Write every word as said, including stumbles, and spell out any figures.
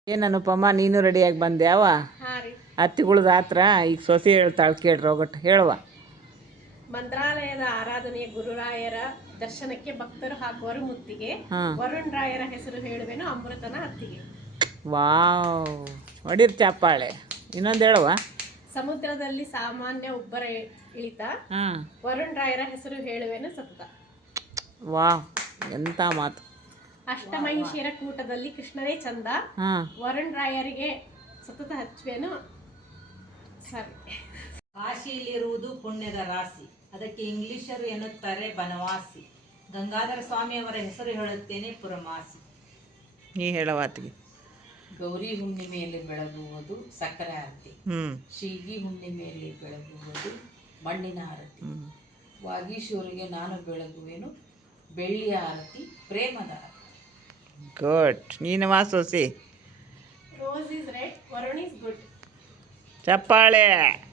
ಏನು ಅನುಪಮ್ಮ ನೀನು ರೆಡಿಯಾಗಿ ಬಂದ್ಯಾವ ಅತ್ತಿಗುಳ್ದು ಆತ್ರ ಈಗ ಸೊಸೆ ಹೇಳ್ತಾಳೆ ಕೇಳ್ರಿ ಹೋಗಟ್ಟು ಹೇಳುವ. ಮಂತ್ರಾಲಯದ ಆರಾಧನೆಯ ಗುರುರಾಯರ ದರ್ಶನಕ್ಕೆ ಭಕ್ತರು ಹಾಕುವರು ಮುತ್ತಿಗೆ. ವರುಣ್ ರಾಯರ ಹೆಸರು ಹೇಳುವೆನು ಅಮೃತನ ಅತ್ತಿಗೆ. ವಾವ್, ಹೊಡಿರ್ ಚಾಪಾಳೆ. ಇನ್ನೊಂದು ಹೇಳುವ. ಸಮುದ್ರದಲ್ಲಿ ಸಾಮಾನ್ಯ ಉಬ್ಬರ ಇಳಿತ. ವರುಣ್ ರಾಯರ ಹೆಸರು ಹೇಳುವೆನು ಸತತ. ವಾವ್, ಎಂತ ಮಾತು. ಅಷ್ಟಮಹಿಷಿಯರ ಕೂಟದಲ್ಲಿ ಕೃಷ್ಣನೇ ಚಂದ. ವರುಣ್ ರಾಯರಿಗೆ ಸತತ ಹಚ್ಚುವೆನು. ಸರಿ. ಕಾಶಿಯಲ್ಲಿರುವುದು ಪುಣ್ಯದ ರಾಶಿ, ಅದಕ್ಕೆ ಇಂಗ್ಲಿಷರು ಎನ್ನುತ್ತಾರೆ ಬನವಾಸಿ. ಗಂಗಾಧರ ಸ್ವಾಮಿಯವರ ಹೆಸರು ಹೇಳುತ್ತೇನೆ ಪುರಮಾಸಿ. ನೀ ಹೇಳವಾತಿಗೆ. ಗೌರಿ ಹುಣ್ಣಿಮೆಯಲ್ಲಿ ಬೆಳಗುವುದು ಸಕ್ಕರೆ ಆರತಿ. ಶೀಗಿ ಹುಣ್ಣಿಮೆಯಲ್ಲಿ ಬೆಳಗುವುದು ಮಣ್ಣಿನ ಆರತಿ. ವಾಗೀಶ್ವರಿಗೆ ನಾನು ಬೆಳಗುವೆನು ಬೆಳ್ಳಿಯ ಆರತಿ, ಪ್ರೇಮದ ಆರತಿ. ಗುಡ್. ನೀನು ವಾಸೋಸಿ. Rose is red, Varun is good. ಚಪ್ಪಾಳೆ.